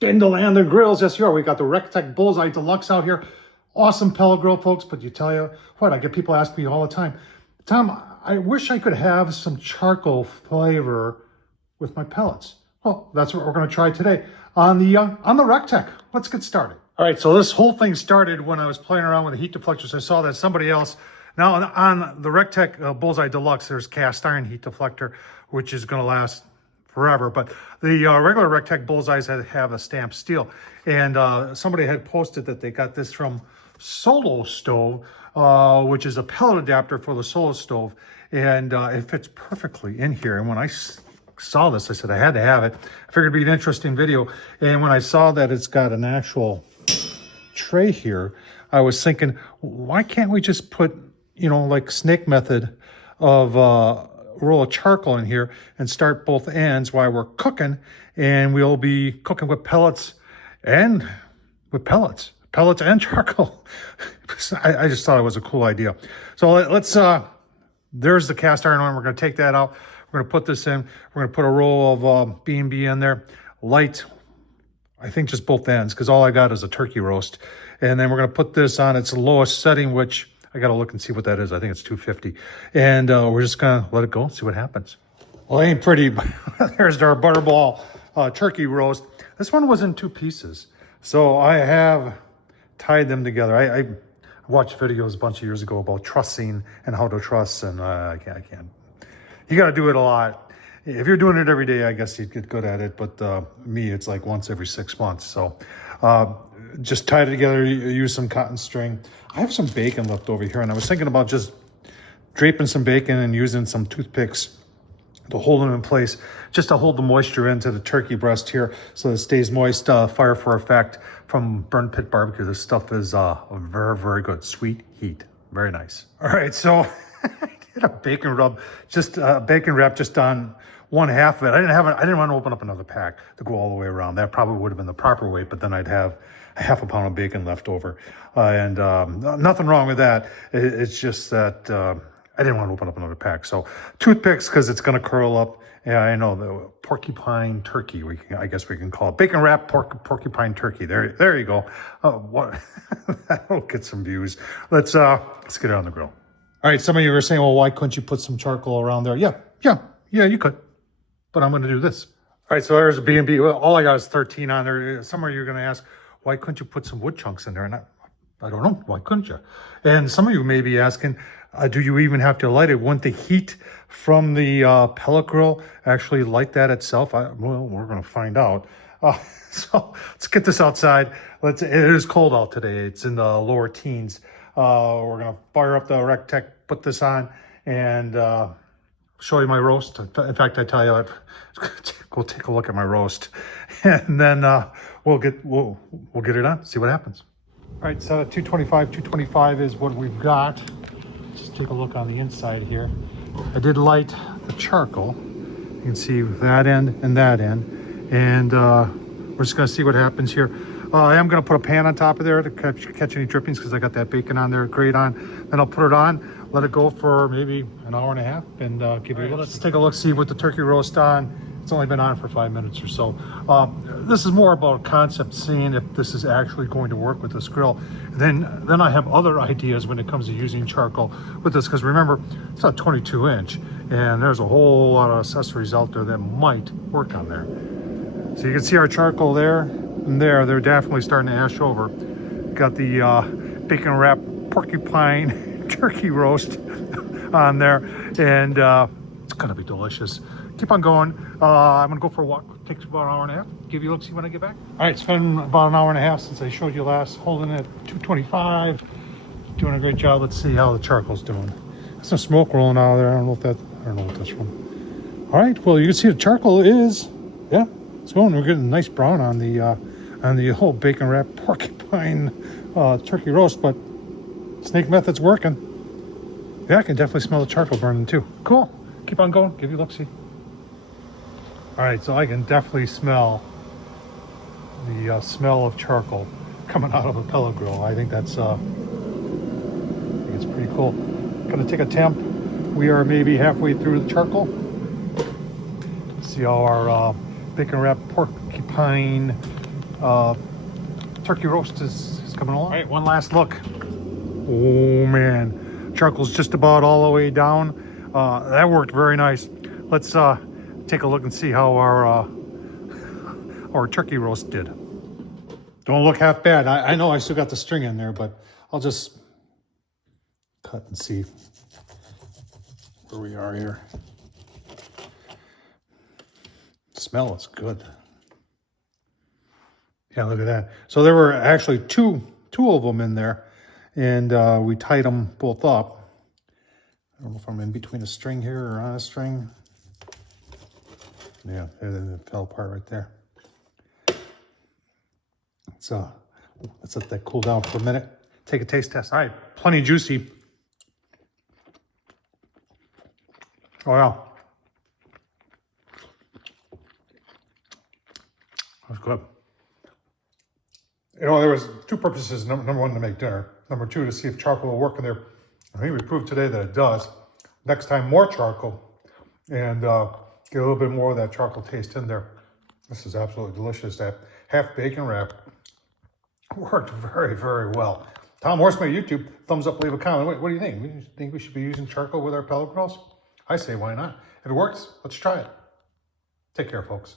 into land the grills. Yes, we got the Recteq Bullseye Deluxe out here. Awesome pellet grill, folks. But you tell you what, I get people ask me all the time, Tom, I wish I could have some charcoal flavor with my pellets. Well, that's what we're going to try today on the Recteq. Let's get started. All right, so this whole thing started when I was playing around with the heat deflectors. I saw that somebody else, now on the Recteq Bullseye Deluxe, there's cast iron heat deflector, which is going to last forever. But the regular Recteq Bullseyes have a stamped steel. And somebody had posted that they got this from Solo Stove, which is a pellet adapter for the Solo Stove. And it fits perfectly in here. And when I saw this, I said I had to have it. I figured it'd be an interesting video. And when I saw that it's got an actual tray here, I was thinking, why can't we just put, like snake method of roll of charcoal in here and start both ends while we're cooking, and we'll be cooking with pellets and charcoal. I just thought it was a cool idea. So let's, there's the cast iron one. We're going to take that out. We're going to put this in. We're going to put a roll of B&B in there. Light, I think just both ends, because all I got is a turkey roast. And then we're going to put this on its lowest setting, which I got to look and see what that is. I think it's 250. And we're just going to let it go and see what happens. Well, it ain't pretty, but there's our butterball turkey roast. This one was in two pieces. So I have tied them together. I watched videos a bunch of years ago about trussing and how to truss, and I can't. You got to do it a lot. If you're doing it every day, I guess you'd get good at it. But me, it's like once every 6 months. So just tie it together, use some cotton string. I have some bacon left over here, and I was thinking about just draping some bacon and using some toothpicks to hold them in place, just to hold the moisture into the turkey breast here so it stays moist. Fire for effect from Burn Pit Barbecue. This stuff is very, very good. Sweet heat. Very nice. All right, so I did a bacon wrap just on one half of it. I didn't want to open up another pack to go all the way around. That probably would have been the proper weight, but then I'd have a half a pound of bacon left over. And nothing wrong with that. It's just that I didn't want to open up another pack. So toothpicks, because it's going to curl up. Yeah, I know, the porcupine turkey, I guess we can call it. Bacon wrap porcupine turkey. There you go. What? That'll get some views. Let's get it on the grill. All right, some of you are saying, well, why couldn't you put some charcoal around there? Yeah, you could. But I'm going to do this. All right, so there's a B&B. Well, all I got is 13 on there. Some of you are going to ask, why couldn't you put some wood chunks in there? And I don't know. Why couldn't you? And some of you may be asking, do you even have to light it? Wouldn't the heat from the pellet grill actually light that itself? Well, we're going to find out. So let's get this outside. It is cold out today. It's in the lower teens. We're going to fire up the Recteq, put this on, and show you my roast. In fact, I tell you, go take a look at my roast, and then we'll get it on. See what happens. All right, so 225 is what we've got. Just take a look on the inside here. I did light the charcoal. You can see that end and that end, and we're just going to see what happens here. I am going to put a pan on top of there to catch any drippings, because I got that bacon on there, grate on. Then I'll put it on, let it go for maybe an hour and a half, and give you. Let's take a look, see what the turkey roast on. It's only been on for 5 minutes or so. This is more about concept, seeing if this is actually going to work with this grill. Then I have other ideas when it comes to using charcoal with this, because remember, it's not 22-inch, and there's a whole lot of accessories out there that might work on there. So you can see our charcoal there and there. They're definitely starting to ash over. Got the bacon wrap porcupine turkey roast on there, and it's gonna be delicious. Keep on going. I'm gonna go for a walk. It takes about an hour and a half. Give you a look, see when I get back. All right, it's been about an hour and a half since I showed you last, holding it at 225. Doing a great job. Let's see how the charcoal's doing. There's some smoke rolling out of there. I don't know what that's from. All right, well, you can see the charcoal is, yeah, it's going. We're getting a nice brown on the whole bacon wrap porcupine turkey roast, but snake method's working. Yeah, I can definitely smell the charcoal burning too. Cool. Keep on going. Give you a look, see. All right, so I can definitely smell the smell of charcoal coming out of a pellet grill. I think that's I think it's pretty cool. Gonna take a temp. We are maybe halfway through the charcoal. See how our bacon wrap porcupine Turkey roast is coming along. All right, one last look. Oh man, charcoal's just about all the way down. That worked very nice. Let's take a look and see how our turkey roast did. Don't look half bad. I know I still got the string in there, but I'll just cut and see where we are here. The smell is good. Yeah, look at that. So there were actually two of them in there, and we tied them both up. I don't know if I'm in between a string here or on a string. Yeah, it fell apart right there. Let's let that cool down for a minute. Take a taste test. All right, plenty juicy. Oh yeah. That's good. You know, there was two purposes. Number one, to make dinner. Number two, to see if charcoal will work in there. I think we proved today that it does. Next time, more charcoal, and get a little bit more of that charcoal taste in there. This is absolutely delicious. That half bacon wrap worked very, very well. Tom Horsman, YouTube, thumbs up, leave a comment. What do you think? You think we should be using charcoal with our pellet grills? I say, why not? If it works, let's try it. Take care, folks.